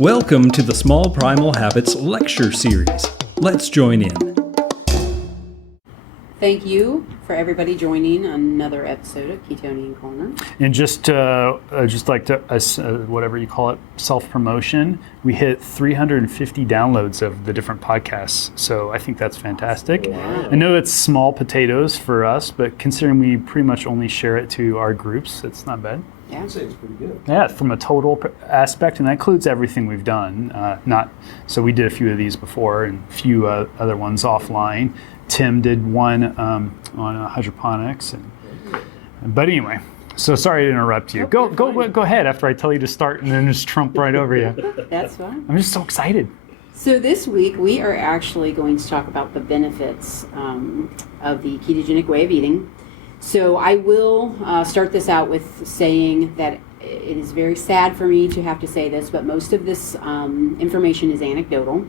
Welcome to the Small Primal Habits lecture series. Let's join in. Thank you for everybody joining another episode of Ketonian Korner. And just like to, whatever you call it, self-promotion, we hit 350 downloads of the different podcasts. So I think that's fantastic. Wow. I know it's small potatoes for us, but considering we pretty much only share it to our groups, it's not bad. Yeah. I'd say it's pretty good. Yeah, from a total aspect, and that includes everything we've done. So we did a few of these before and a few other ones offline. Tim did one on hydroponics, but anyway. So sorry to interrupt you. Go ahead after I tell you to start, and then just trump right over you. That's fine. I'm just so excited. So this week we are actually going to talk about the benefits of the ketogenic way of eating. So I will start this out with saying that it is very sad for me to have to say this, but most of this information is anecdotal.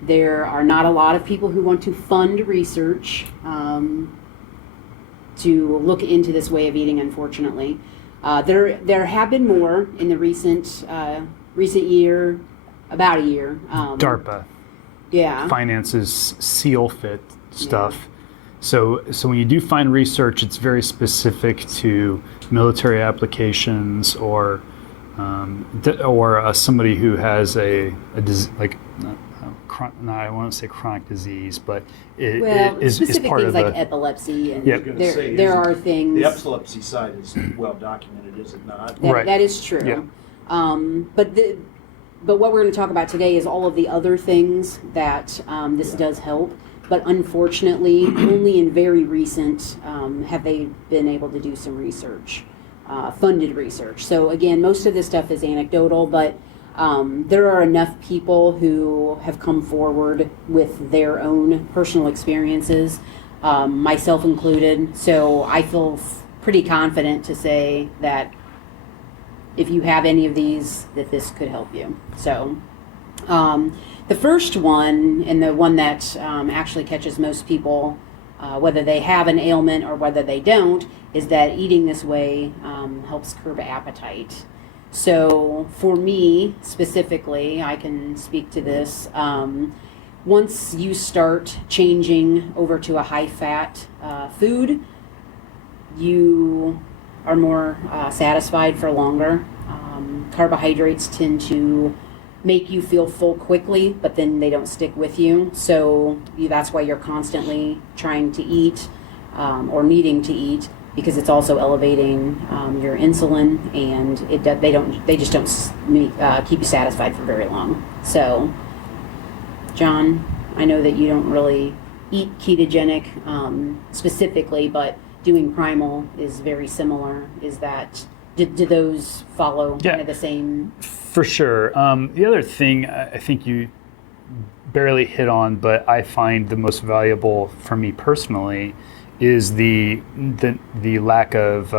There are not a lot of people who want to fund research to look into this way of eating, unfortunately. There have been more in the recent year, about a year. DARPA finances seal fit stuff. Yeah. So when you do find research, it's very specific to military applications or somebody who has a disease, like I want to say chronic disease, but it is part of things like epilepsy and there are things. The epilepsy side is well documented, is it not? Right. That is true. Yeah. But what we're going to talk about today is all of the other things that this does help. But unfortunately, only in very recent have they been able to do some research, funded research. So again, most of this stuff is anecdotal, but there are enough people who have come forward with their own personal experiences, myself included. So I feel pretty confident to say that if you have any of these, that this could help you. So the first one, and the one that actually catches most people, whether they have an ailment or whether they don't, is that eating this way helps curb appetite. So for me specifically, I can speak to this. Once you start changing over to a high-fat food, you are more satisfied for longer. Carbohydrates tend to make you feel full quickly, but then they don't stick with you. So that's why you're constantly trying to eat or needing to eat, because it's also elevating your insulin, and they just don't keep you satisfied for very long. So, John, I know that you don't really eat ketogenic specifically, but doing primal is very similar. Is that do those follow kind of the same? For sure. The other thing I think you barely hit on, but I find the most valuable for me personally, is the lack of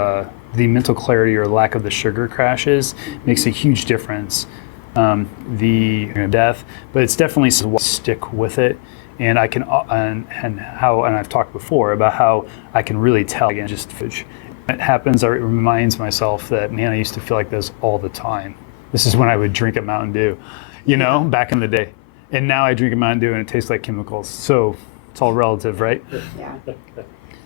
the mental clarity or lack of the sugar crashes. Makes a huge difference. The death, but it's definitely stick with it. And I can and I've talked before about how I can really tell again just it happens. It reminds myself that, man, I used to feel like this all the time. This is when I would drink a Mountain Dew, back in the day. And now I drink a Mountain Dew and it tastes like chemicals. So it's all relative, right? Yeah.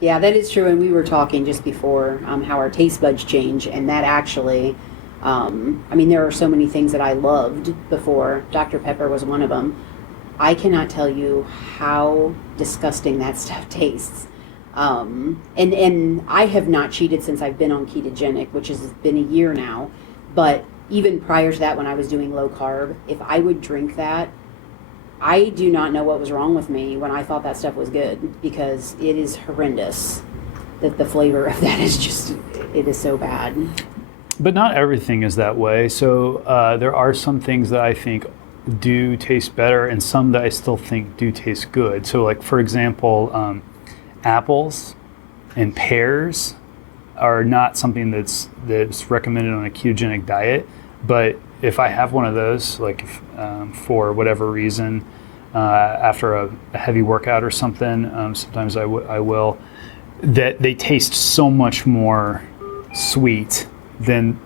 Yeah, that is true. And we were talking just before how our taste buds change. And that actually, there are so many things that I loved before. Dr. Pepper was one of them. I cannot tell you how disgusting that stuff tastes. And I have not cheated since I've been on ketogenic, which has been a year now. But even prior to that, when I was doing low carb, if I would drink that, I do not know what was wrong with me when I thought that stuff was good, because it is horrendous. That the flavor of that is it is so bad. But not everything is that way. So there are some things that I think do taste better, and some that I still think do taste good. So, like, for example, apples and pears are not something that's recommended on a ketogenic diet. But if I have one of those, like for whatever reason, after a heavy workout or something, sometimes I will, that they taste so much more sweet than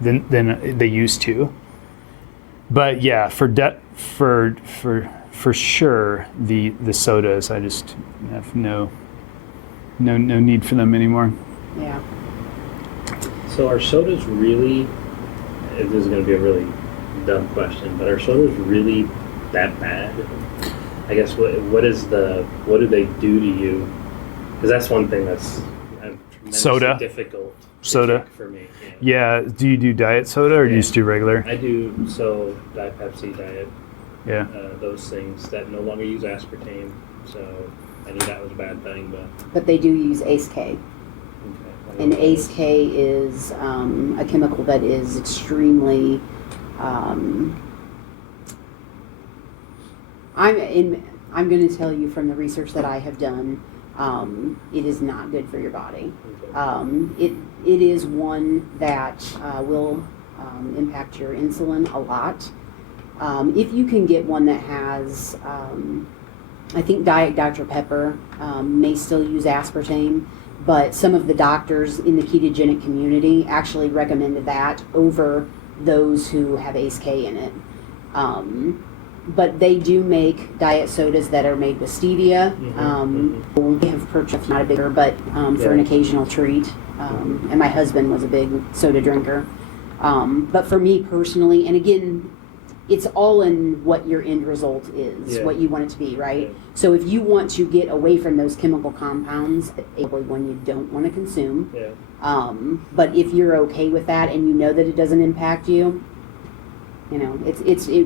they used to. But yeah, for sure, the sodas, I just have no need for them anymore. Yeah. So are sodas really, this is going to be a really dumb question, but are sodas really that bad? I guess what do they do to you? Because that's one thing that's tremendously Soda? difficult to Soda? kick for me. Yeah, do you do diet soda or do you just do regular? I do, so Diet Pepsi, Diet, Yeah. those things that no longer use aspartame, so I knew that was a bad thing, But they do use ACE K. okay. And ACE K is a chemical that is extremely. I'm going to tell you from the research that I have done, it is not good for your body. It is one that will impact your insulin a lot. If you can get one that has, I think Diet Dr. Pepper may still use aspartame, but some of the doctors in the ketogenic community actually recommended that over those who have ACE K in it. But they do make diet sodas that are made with stevia. We have purchased, not a bigger, but for an occasional treat. And my husband was a big soda drinker. But for me personally, and again, it's all in what your end result is, what you want it to be, right? Yeah. So if you want to get away from those chemical compounds, probably one you don't want to consume. Yeah. But if you're okay with that and you know that it doesn't impact you, you know, it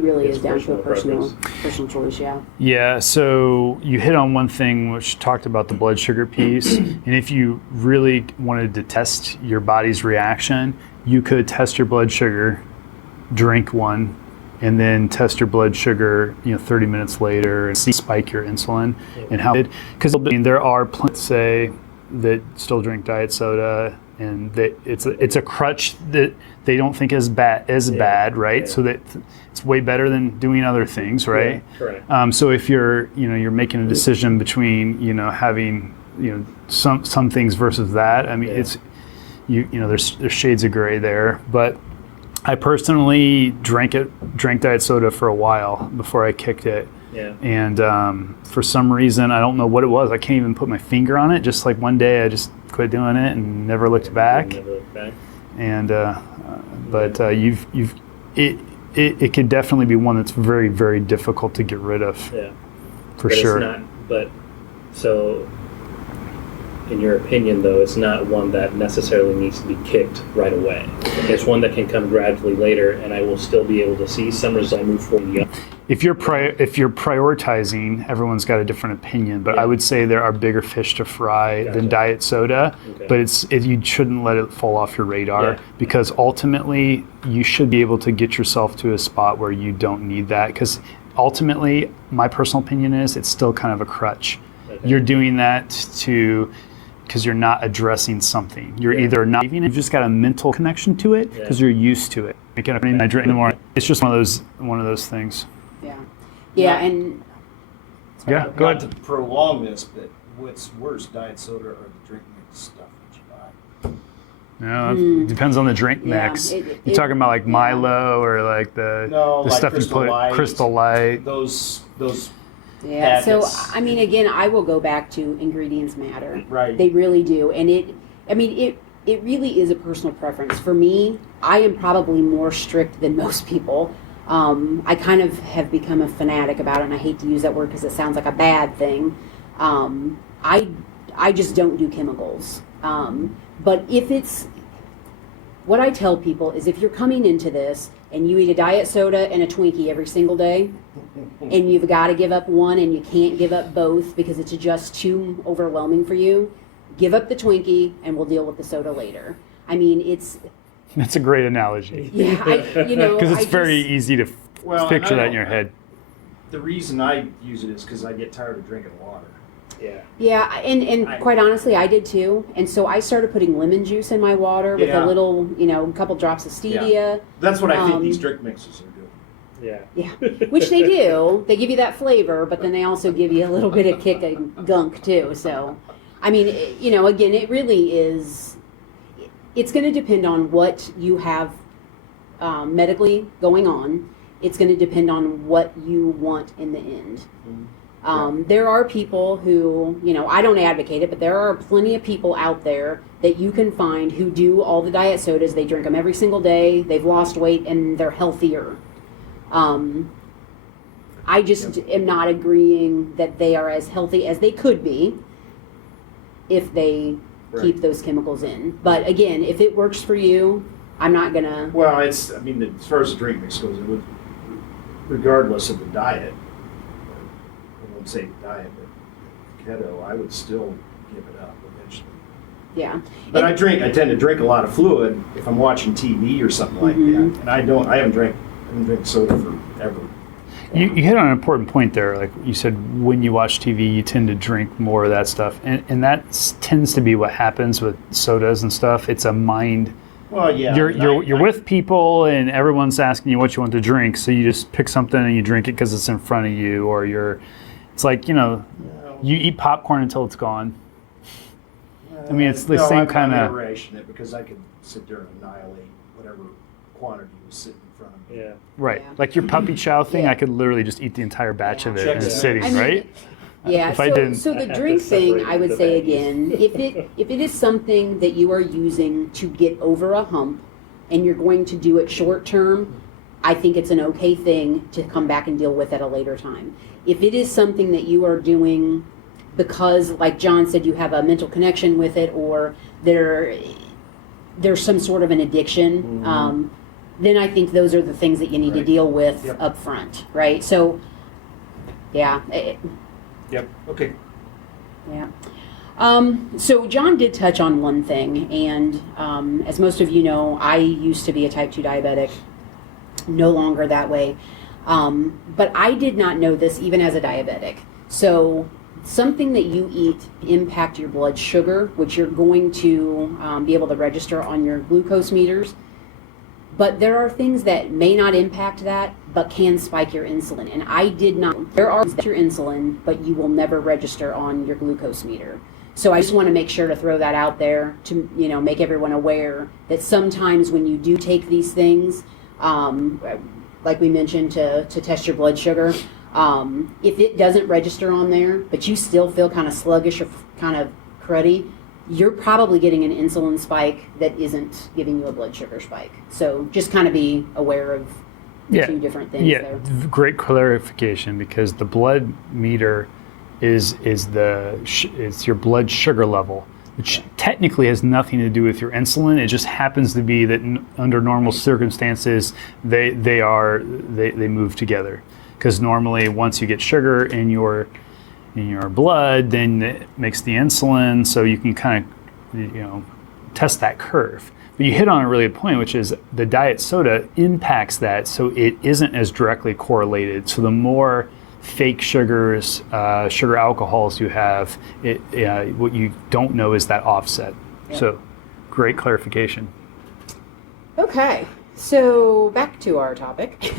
really It's is down to a personal personal choice, yeah. Yeah, so you hit on one thing which talked about the blood sugar piece. And if you really wanted to test your body's reaction, you could test your blood sugar, drink one, and then test your blood sugar, 30 minutes later and spike your insulin and how it, because there are plenty, say, that still drink diet soda and that it's a crutch that they don't think is bad, right? Yeah. So that it's way better than doing other things, right? Yeah, correct. So if you're making a decision between having some things versus that, I mean it's there's shades of gray there, but I personally drank diet soda for a while before I kicked it. Yeah. And for some reason, I don't know what it was. I can't even put my finger on it. Just like one day, I just quit doing it and never looked back. Never looked back. And but it could definitely be one that's very, very difficult to get rid of. Yeah. For But sure. It's not, but so in your opinion, though, it's not one that necessarily needs to be kicked right away. It's one that can come gradually later, and I will still be able to see some results. I move forward. If you're prioritizing, everyone's got a different opinion, but I would say there are bigger fish to fry than diet soda. Okay. But you shouldn't let it fall off your radar because ultimately you should be able to get yourself to a spot where you don't need that. Because ultimately, my personal opinion is it's still kind of a crutch. Okay. You're doing that because you're not addressing something. You're either not even, you've just got a mental connection to it because you're used to it. I drink in the morning. It's just one of those things. Yeah, and Yeah, go Not ahead. to prolong this, but what's worse, diet soda or the drink mix stuff that you buy? No, it depends on the drink mix. You're talking about like Milo or like the like stuff Crystal you put Light. Crystal Light. Those yeah, so packets. I mean, again, I will go back to ingredients matter. Right. They really do, and it really is a personal preference. For me, I am probably more strict than most people. I kind of have become a fanatic about it, and I hate to use that word because it sounds like a bad thing. I just don't do chemicals. But what I tell people is if you're coming into this and you eat a diet soda and a Twinkie every single day, and you've got to give up one and you can't give up both because it's just too overwhelming for you, give up the Twinkie and we'll deal with the soda later. I mean, That's a great analogy. yeah, Because it's very easy to Well, picture and I that in your head. The reason I use it is because I get tired of drinking water. Yeah. Yeah, and quite honestly, I did too. And so I started putting lemon juice in my water with a little, a couple drops of stevia. That's what I think these drink mixes are doing. Yeah. Yeah, which they do. They give you that flavor, but then they also give you a little bit of kick of gunk too. So, I mean, again, it really is. It's going to depend on what you have medically going on, It's going to depend on what you want in the end. There are people who, I don't advocate it, but there are plenty of people out there that you can find who do all the diet sodas. They drink them every single day. They've lost weight and they're healthier. I just am not agreeing that they are as healthy as they could be if they keep those chemicals in. But again, if it works for you, I'm not going to... Well, as far as the drink mix goes, regardless of the diet, I won't say diet, but keto, I would still give it up eventually. Yeah. But I tend to drink a lot of fluid if I'm watching TV or something like that. And I haven't drank soda forever. You hit on an important point there. Like you said, when you watch TV, you tend to drink more of that stuff. And that tends to be what happens with sodas and stuff. It's a mind... Well, yeah. You're with people and everyone's asking you what you want to drink, so you just pick something and you drink it because it's in front of you, or it's like, you eat popcorn until it's gone. I mean, it's the same kind of... I ration it because I could sit there and annihilate whatever quantity was sitting in front of me. Yeah. Right. Yeah. Like your puppy chow thing, Yeah. I could literally just eat the entire batch of it Check and it's it out. sitting, right? Yeah, If I didn't- so the have drink to thing, separate I would the say baggies. again, if it is something that you are using to get over a hump and you're going to do it short term, I think it's an okay thing to come back and deal with at a later time. If it is something that you are doing because, like John said, you have a mental connection with it, or there's some sort of an addiction, then I think those are the things that you need to Right. deal with Yep. up front, right? So, yeah. Yep. Okay. Yeah. So John did touch on one thing, and as most of you know, I used to be a type 2 diabetic, no longer that way. But I did not know this even as a diabetic. So something that you eat impact your blood sugar, which you're going to be able to register on your glucose meters. But there are things that may not impact that, but can spike your insulin. And I did not. There are your insulin, but you will never register on your glucose meter. So I just want to make sure to throw that out there to make everyone aware that sometimes when you do take these things, like we mentioned, to test your blood sugar, if it doesn't register on there, but you still feel kind of sluggish or kind of cruddy, you're probably getting an insulin spike that isn't giving you a blood sugar spike. So just kind of be aware of the two different things there. Great clarification, because the blood meter is your blood sugar level, which technically has nothing to do with your insulin. It just happens to be that under normal circumstances they move together, because normally once you get sugar in your blood, then it makes the insulin, so you can kind of test that curve. But you hit on a really good point, which is the diet soda impacts that, so it isn't as directly correlated. So the more fake sugars, sugar alcohols you have, what you don't know is that offset. Yeah. So great clarification. Okay, so back to our topic.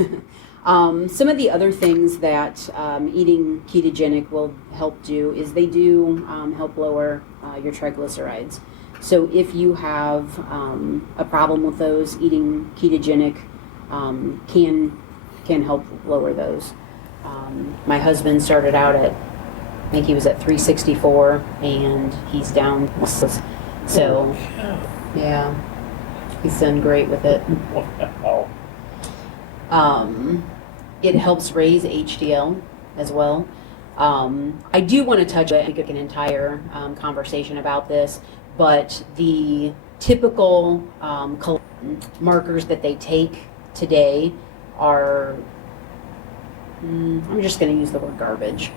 Some of the other things that eating ketogenic will help do is they do help lower your triglycerides. So if you have a problem with those, eating ketogenic can help lower those. My husband started out at, I think he was at 364, and he's down. So, yeah, he's done great with it. Wow. It helps raise HDL as well. I do want to touch it. I think an entire conversation about this, but the typical markers that they take today are, I'm just going to use the word garbage.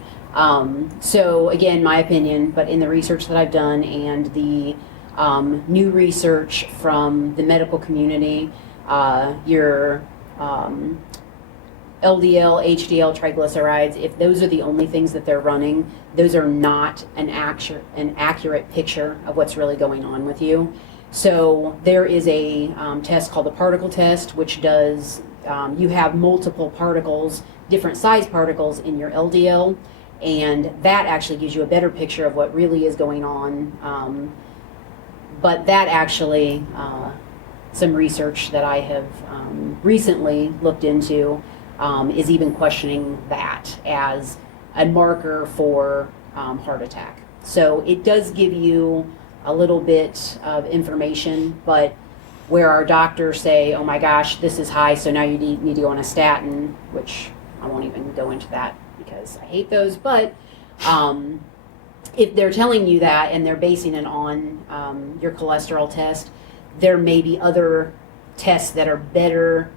So again, my opinion, but in the research that I've done and the new research from the medical community, your LDL, HDL, triglycerides, if those are the only things that they're running, those are not an accurate picture of what's really going on with you. So there is a test called the particle test, which does, you have multiple particles, different size particles in your LDL, and that actually gives you a better picture of what really is going on. But that actually, some research that I have recently looked into, is even questioning that as a marker for heart attack. So it does give you a little bit of information, but where our doctors say, oh my gosh, this is high, so now you need to go on a statin, which I won't even go into that because I hate those, but if they're telling you that and they're basing it on your cholesterol test, there may be other tests that are better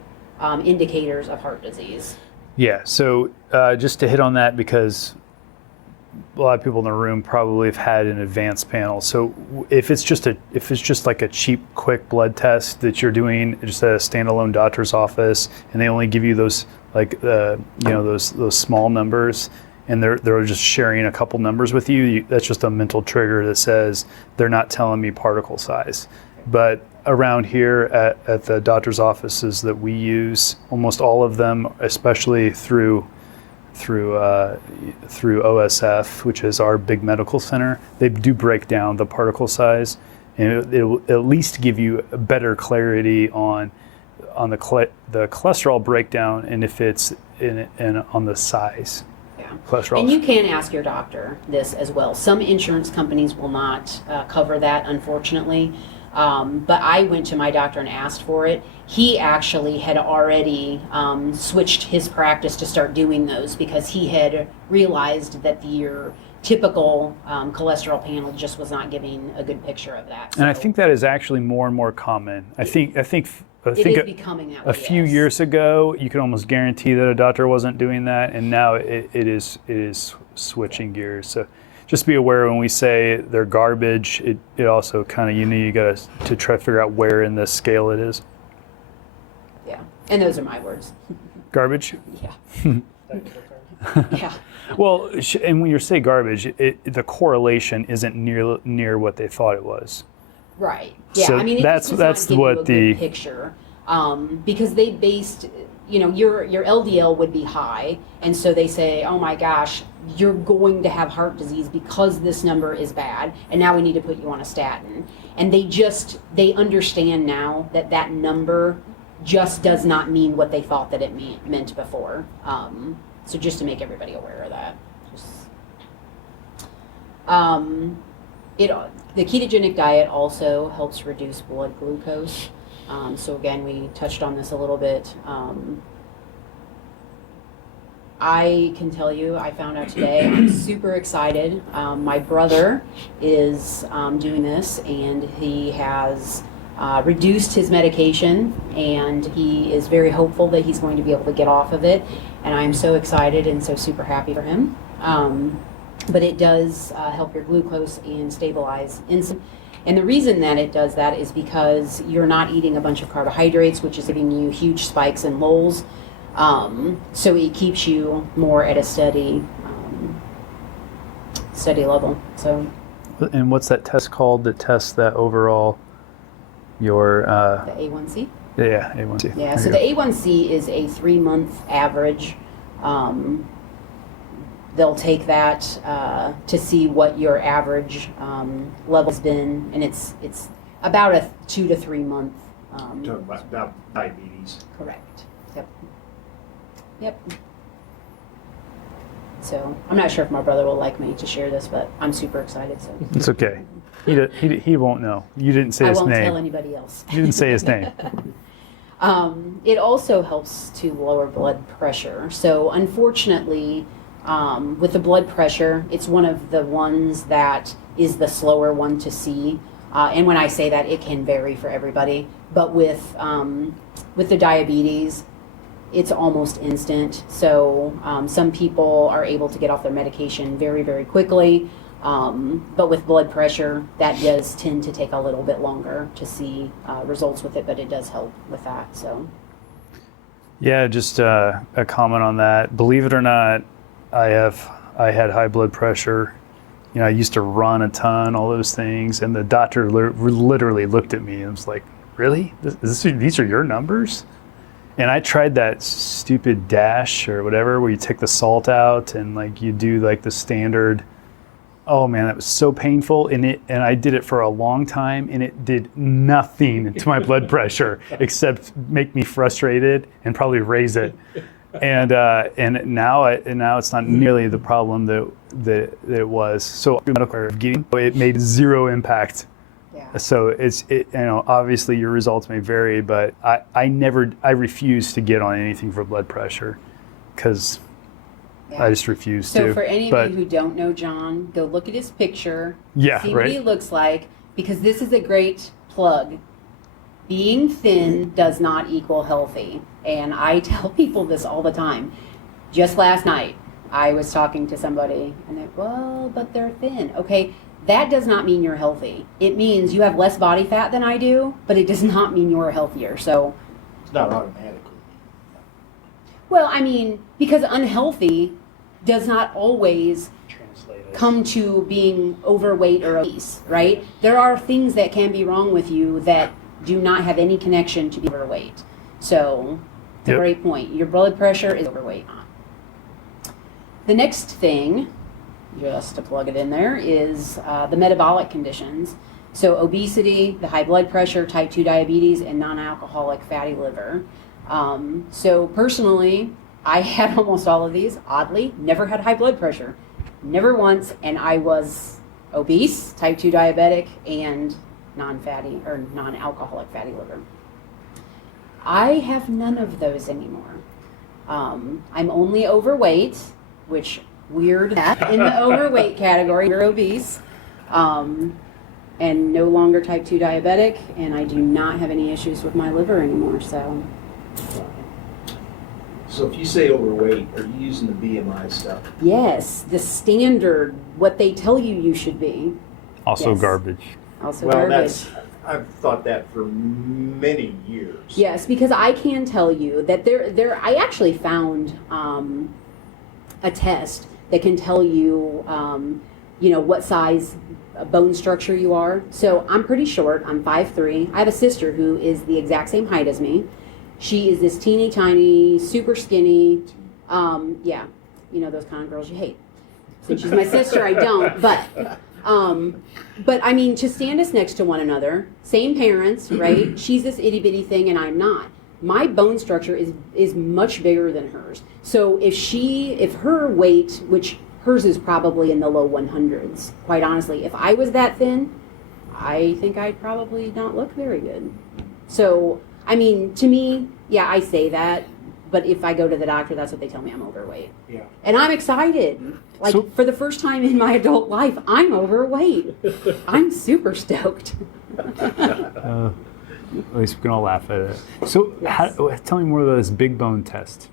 indicators of heart disease. Yeah, so just to hit on that, because a lot of people in the room probably have had an advanced panel. So if it's just like a cheap, quick blood test that you're doing just at a standalone doctor's office, and they only give you those those small numbers, and they're just sharing a couple numbers with you, that's just a mental trigger that says they're not telling me particle size. But around here at the doctor's offices that we use, almost all of them, especially through OSF, which is our big medical center, they do break down the particle size, and it'll at least give you a better clarity on the cholesterol breakdown, and if it's on the size. Yeah. Cholesterol. And you can ask your doctor this as well. Some insurance companies will not cover that, unfortunately. But I went to my doctor and asked for it. He actually had already switched his practice to start doing those because he had realized that your typical cholesterol panel just was not giving a good picture of that. And I think that is actually more and more common. I think it is becoming that way, a few yes. years ago, you could almost guarantee that a doctor wasn't doing that, and now it is switching gears. So just be aware when we say they're garbage, it also kind of, you got to try to figure out where in the scale it is. Yeah, and those are my words. Garbage? Yeah. Yeah. Well, and when you say garbage, the correlation isn't near what they thought it was. Right. Yeah. So I mean, that's what the picture, because they based, your LDL would be high, and so they say, oh my gosh, you're going to have heart disease because this number is bad, and now we need to put you on a statin. And they understand now that number just does not mean what they thought that it meant before. So just to make everybody aware of that. The ketogenic diet also helps reduce blood glucose. So again, we touched on this a little bit. I can tell you, I found out today, I'm super excited. My brother is doing this, and he has reduced his medication, and he is very hopeful that he's going to be able to get off of it. And I'm so excited and so super happy for him. But it does help your glucose and stabilize insulin. And the reason that it does that is because you're not eating a bunch of carbohydrates, which is giving you huge spikes and lulls. So it keeps you more at a steady level. So. And what's that test called that tests that overall your The A1C? Yeah, A1C. Yeah, so the A1C is a 3-month average. They'll take that to see what your average level's been, and it's about a 2 to 3 month. Talking about diabetes. Correct. Yep. So I'm not sure if my brother will like me to share this, but I'm super excited. So it's okay. He won't know. You didn't say his name. I won't tell anybody else. You didn't say his name. It also helps to lower blood pressure. So unfortunately, with the blood pressure, it's one of the ones that is the slower one to see. And when I say that, it can vary for everybody. But with the diabetes, it's almost instant. So some people are able to get off their medication very, very quickly. But with blood pressure, that does tend to take a little bit longer to see results with it, but it does help with that. So. Yeah, just a comment on that. Believe it or not, I had high blood pressure. I used to run a ton, all those things, and the doctor literally looked at me and was like, "Really? These are your numbers?" And I tried that stupid DASH or whatever, where you take the salt out and like you do like the standard. Oh man, that was so painful, and I did it for a long time, and it did nothing to my blood pressure except make me frustrated and probably raise it. and now it's not nearly the problem that it was. So it made zero impact. Yeah. So obviously your results may vary, but I refuse to get on anything for blood pressure because Yeah. I just refuse to. So for any of you who don't know John, go look at his picture. Yeah, see what right. he looks like, because this is a great plug. Being thin does not equal healthy. And I tell people this all the time. Just last night, I was talking to somebody and they, well, but they're thin. Okay, that does not mean you're healthy. It means you have less body fat than I do, but it does not mean you're healthier. So, It's not automatically. well, I mean, because unhealthy does not always Translate it. come to being overweight or obese, right? There are things that can be wrong with you that do not have any connection to being overweight. So, it's a Yep. great point. Your blood pressure is overweight. The next thing, just to plug it in there, is the metabolic conditions. So, obesity, the high blood pressure, type 2 diabetes, and non-alcoholic fatty liver. So, personally, I had almost all of these. Oddly, never had high blood pressure. Never once, and I was obese, type 2 diabetic, and non-fatty or non-alcoholic fatty liver. I have none of those anymore. I'm only overweight, which weird in the overweight category. You're obese, and no longer type 2 diabetic, and I do not have any issues with my liver anymore. So if you say overweight, are you using the BMI stuff? Yes, the standard, what they tell you should be. Also Yes. garbage. Also Well, garbage. I've thought that for many years. Yes, because I can tell you that I actually found a test that can tell you, what size bone structure you are. So I'm pretty short. I'm 5'3". I have a sister who is the exact same height as me. She is this teeny tiny, super skinny. Those kind of girls you hate. Since she's my sister, I don't. But I mean, to stand us next to one another, same parents, right? She's this itty bitty thing, and I'm not. My bone structure is much bigger than hers. So if her weight, which hers is probably in the low 100s, quite honestly, if I was that thin, I think I'd probably not look very good. So, I mean, to me, yeah, I say that, but if I go to the doctor, that's what they tell me, I'm overweight. Yeah. And I'm excited. For the first time in my adult life, I'm overweight. I'm super stoked. At least we can all laugh at it. So Yes. tell me more about this big bone test.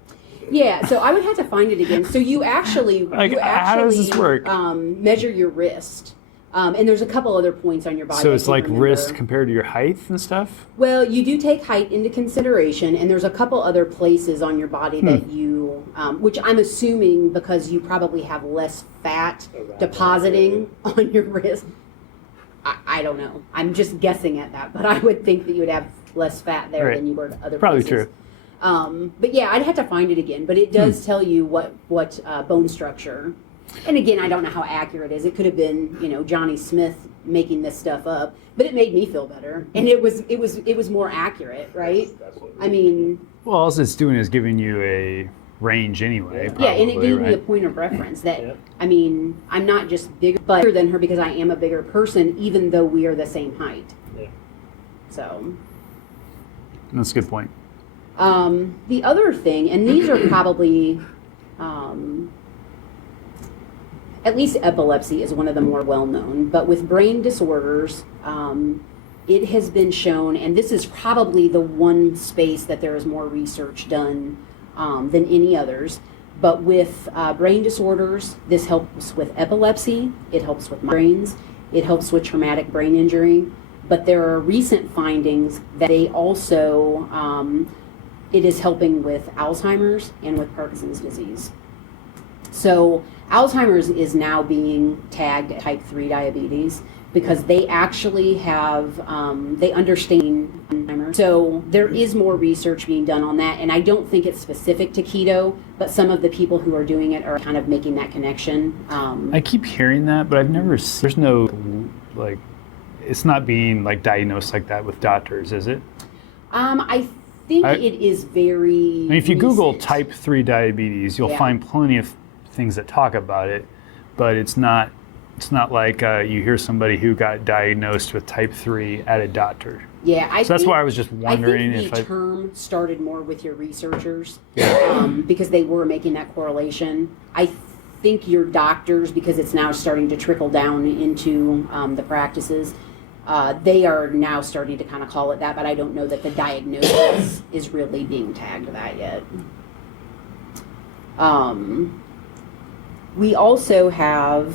Yeah, so I would have to find it again. So you actually, how does this work? Measure your wrist. And there's a couple other points on your body. So I it's can't like remember. wrist compared to your height and stuff? Well, you do take height into consideration, and there's a couple other places on your body that you, which I'm assuming because you probably have less fat depositing on your wrist. I don't know. I'm just guessing at that, but I would think that you would have less fat there Right. than you would other Probably places. true. But yeah, I'd have to find it again. But it does tell you what bone structure. And again, I don't know how accurate it is. It could have been, Johnny Smith making this stuff up, but it made me feel better, and it was more accurate, right? That's what I mean, Well, all it's doing is giving you a range anyway. yeah, and it probably, gave me a right? point of reference that, Yep. I mean, I'm not just bigger than her because I am a bigger person, even though we are the same height. Yeah. So. That's a good point. The other thing, and these are probably, at least epilepsy is one of the more well-known, but with brain disorders, it has been shown, and this is probably the one space that there is more research done than any others, but with brain disorders, this helps with epilepsy, it helps with migraines, it helps with traumatic brain injury, but there are recent findings that they also, it is helping with Alzheimer's and with Parkinson's disease. So Alzheimer's is now being tagged as type 3 diabetes because they actually have, they understand Alzheimer's. So there is more research being done on that, and I don't think it's specific to keto, but some of the people who are doing it are kind of making that connection. I keep hearing that, but I've never, there's no, it's not being diagnosed like that with doctors, is it? I think it is very. I mean, if you Google recent. type 3 diabetes, you'll Yeah. find plenty of things that talk about it, but it's not like you hear somebody who got diagnosed with type 3 at a doctor. Yeah, So that's why I was just wondering I think if the term started more with your researchers Yeah. because they were making that correlation. I think your doctors, because it's now starting to trickle down into the practices, they are now starting to kind of call it that, but I don't know that the diagnosis is really being tagged that yet. We also have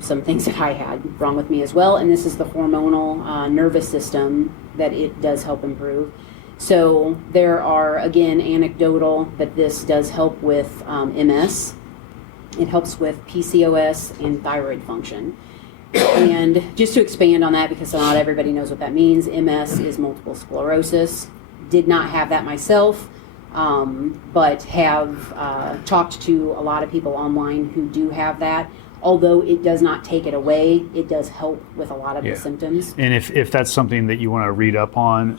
some things that I had wrong with me as well, and this is the hormonal nervous system that it does help improve. So there are, again, anecdotal that this does help with MS. It helps with PCOS and thyroid function. And just to expand on that, because not everybody knows what that means, MS is multiple sclerosis. Did not have that myself. But have talked to a lot of people online who do have that. Although it does not take it away, it does help with a lot of the symptoms. And if that's something that you want to read up on,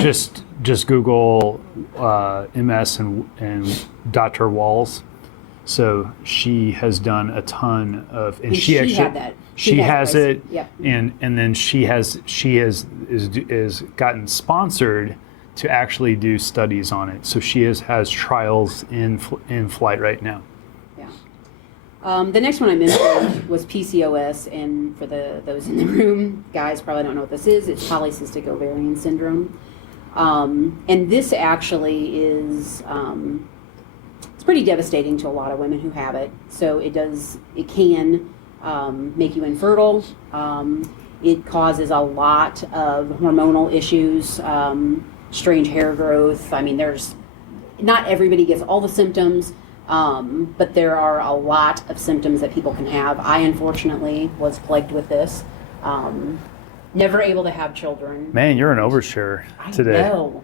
just Google MS and Dr. Walls. So she has done a ton of, and she actually had that. She has it, Yep. and then she is gotten sponsored to actually do studies on it. So she has trials in flight right now. Yeah. The next one I mentioned was PCOS, and for those in the room, guys probably don't know what this is. It's polycystic ovarian syndrome, and this actually is it's pretty devastating to a lot of women who have it. So it can make you infertile. It causes a lot of hormonal issues. Strange hair growth. I mean, not everybody gets all the symptoms, but there are a lot of symptoms that people can have. I unfortunately was plagued with this. Never able to have children. Man, you're an overshare today. I know.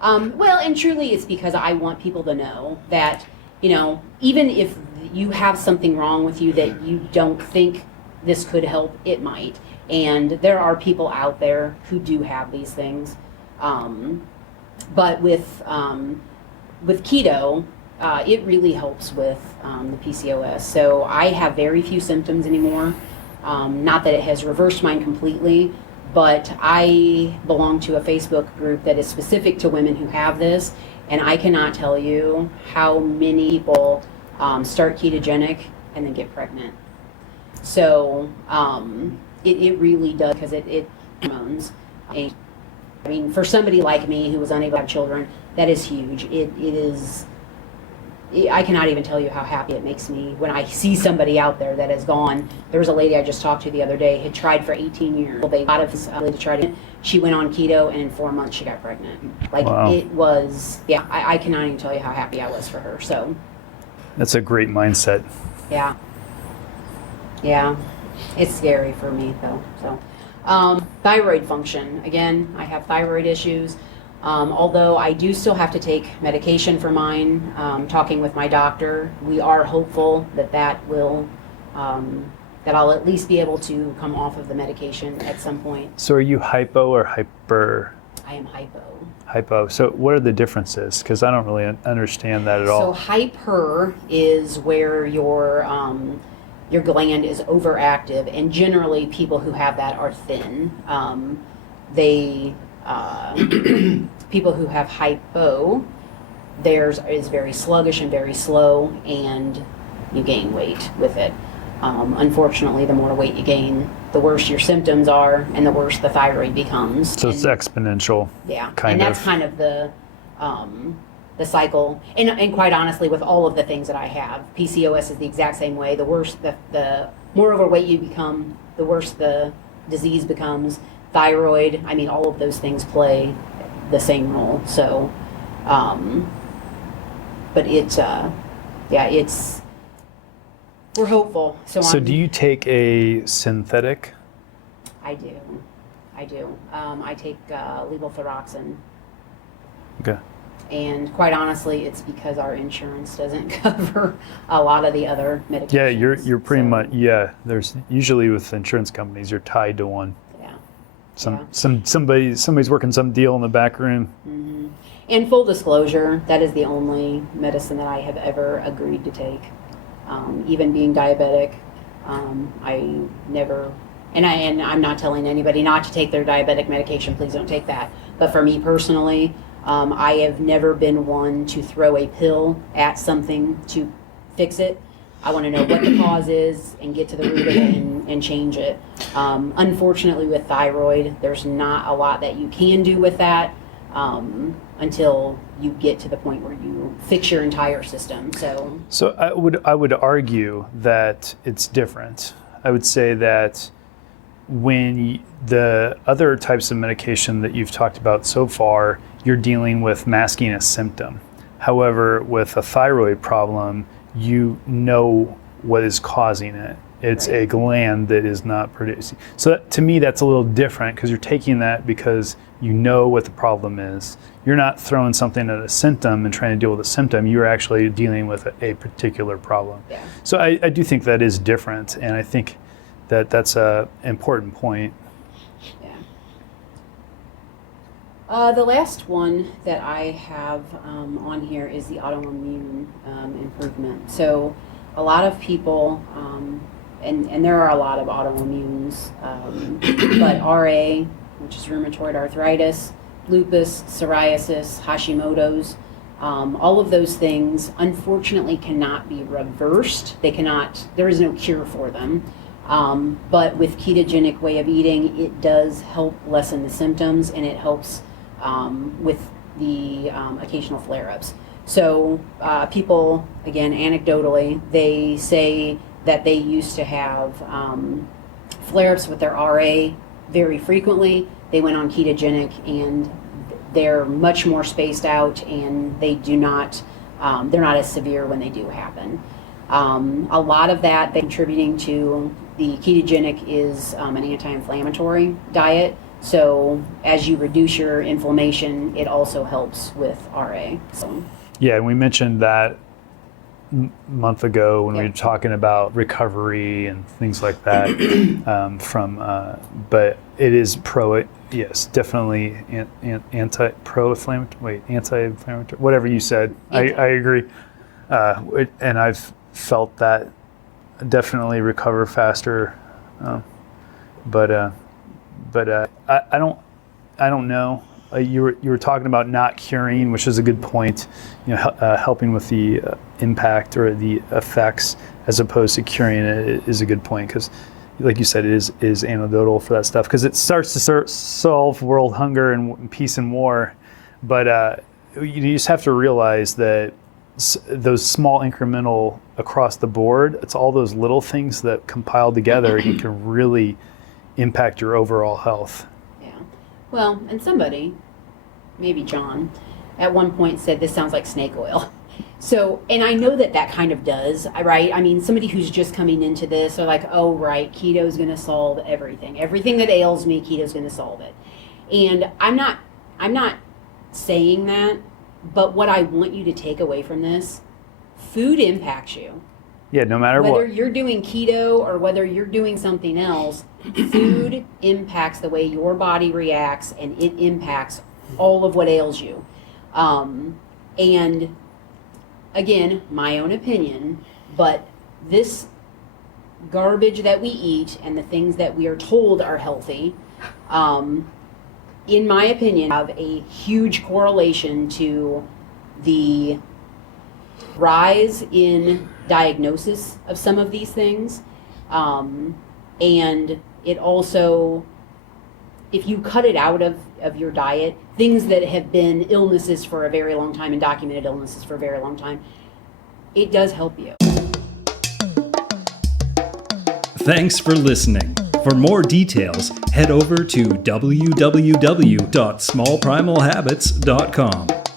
Well, and truly it's because I want people to know that, even if you have something wrong with you that you don't think this could help, it might. And there are people out there who do have these things. But with keto, it really helps with the PCOS. So I have very few symptoms anymore. Not that it has reversed mine completely, but I belong to a Facebook group that is specific to women who have this, and I cannot tell you how many people start ketogenic and then get pregnant. So it really does, because it hormones. And I mean, for somebody like me who was unable to have children, that is huge. It is. I cannot even tell you how happy it makes me when I see somebody out there that has gone. There was a lady I just talked to the other day, had tried for 18 years. They got to try it. She went on keto, and in 4 months she got pregnant. Wow. It was, I cannot even tell you how happy I was for her. So That's a great mindset. yeah, it's scary for me though. So thyroid function. Again, I have thyroid issues. Although I do still have to take medication for mine, talking with my doctor, we are hopeful that will, that I'll at least be able to come off of the medication at some point. So are you hypo or hyper? I am hypo. Hypo. So what are the differences? Because I don't really understand that at all. So hyper is where your gland is overactive, and generally people who have that are thin. People who have hypo, theirs is very sluggish and very slow, and you gain weight with it. Unfortunately, the more weight you gain, the worse your symptoms are, and the worse the thyroid becomes. So it's exponential. Yeah, kind and that's of. kind of the cycle. And quite honestly, with all of the things that I have, PCOS is the exact same way. The worse, the more overweight you become, the worse the disease becomes. Thyroid, I mean, all of those things play the same role. So, but it's, we're hopeful. So do you take a synthetic? I do. I take levothyroxine. Okay. And quite honestly, it's because our insurance doesn't cover a lot of the other medications. Yeah, you're pretty So, much, there's usually with insurance companies, you're tied to one. Yeah. Somebody's working some deal in the back room. Mm-hmm. And full disclosure, that is the only medicine that I have ever agreed to take. Even being diabetic, I never, and I'm not telling anybody not to take their diabetic medication. Please don't take that. But for me personally, I have never been one to throw a pill at something to fix it. I want to know what the cause is and get to the root of it and change it. Unfortunately, with thyroid, there's not a lot that you can do with that until you get to the point where you fix your entire system. So I would argue that it's different. I would say that when the other types of medication that you've talked about so far, you're dealing with masking a symptom. However, with a thyroid problem, you know what is causing it. It's a gland that is not producing. So to me, that's a little different because you're taking that because you know what the problem is. You're not throwing something at a symptom and trying to deal with a symptom. You're actually dealing with a particular problem. Yeah. So I do think that is different, and I think that that's an important point. Yeah. The last one that I have on here is the autoimmune improvement. So a lot of people, and there are a lot of autoimmunes, but RA, which is rheumatoid arthritis, lupus, psoriasis, Hashimoto's, all of those things unfortunately cannot be reversed. There is no cure for them. But with ketogenic way of eating, it does help lessen the symptoms, and it helps with the occasional flare-ups. So people, again, anecdotally, they say that they used to have flare-ups with their RA very frequently. They went on ketogenic, and they're much more spaced out, and they do not, they're not as severe when they do happen. A lot of that contributing to the ketogenic is an anti-inflammatory diet. So as you reduce your inflammation, it also helps with RA. So. Yeah, and we mentioned that month ago when we were talking about recovery and things like that. But it is definitely anti-inflammatory, whatever you said. I agree, and I've felt that definitely recover faster. But I don't know. You were talking about not curing, which is a good point. Helping with the impact or the effects as opposed to curing it is a good point because, like you said, it is anecdotal for that stuff because it starts to solve world hunger and peace and war, but you just have to realize that those small incremental across the board, it's all those little things that compile together and can really impact your overall health. Well, and somebody, maybe John, at one point said, this sounds like snake oil. So, and I know that kind of does, right? I mean, somebody who's just coming into this are like, oh, right, keto's going to solve everything. Everything that ails me, keto's going to solve it. And I'm not saying that, but what I want you to take away from this, food impacts you. Yeah, no matter whether what. you're doing keto or whether you're doing something else, food impacts the way your body reacts, and it impacts all of what ails you. And again, my own opinion, but this garbage that we eat and the things that we are told are healthy, in my opinion, have a huge correlation to the rise in diagnosis of some of these things. And it also, if you cut it out of your diet, things that have been illnesses for a very long time and documented illnesses for a very long time, it does help you. Thanks for listening. For more details, head over to www.smallprimalhabits.com.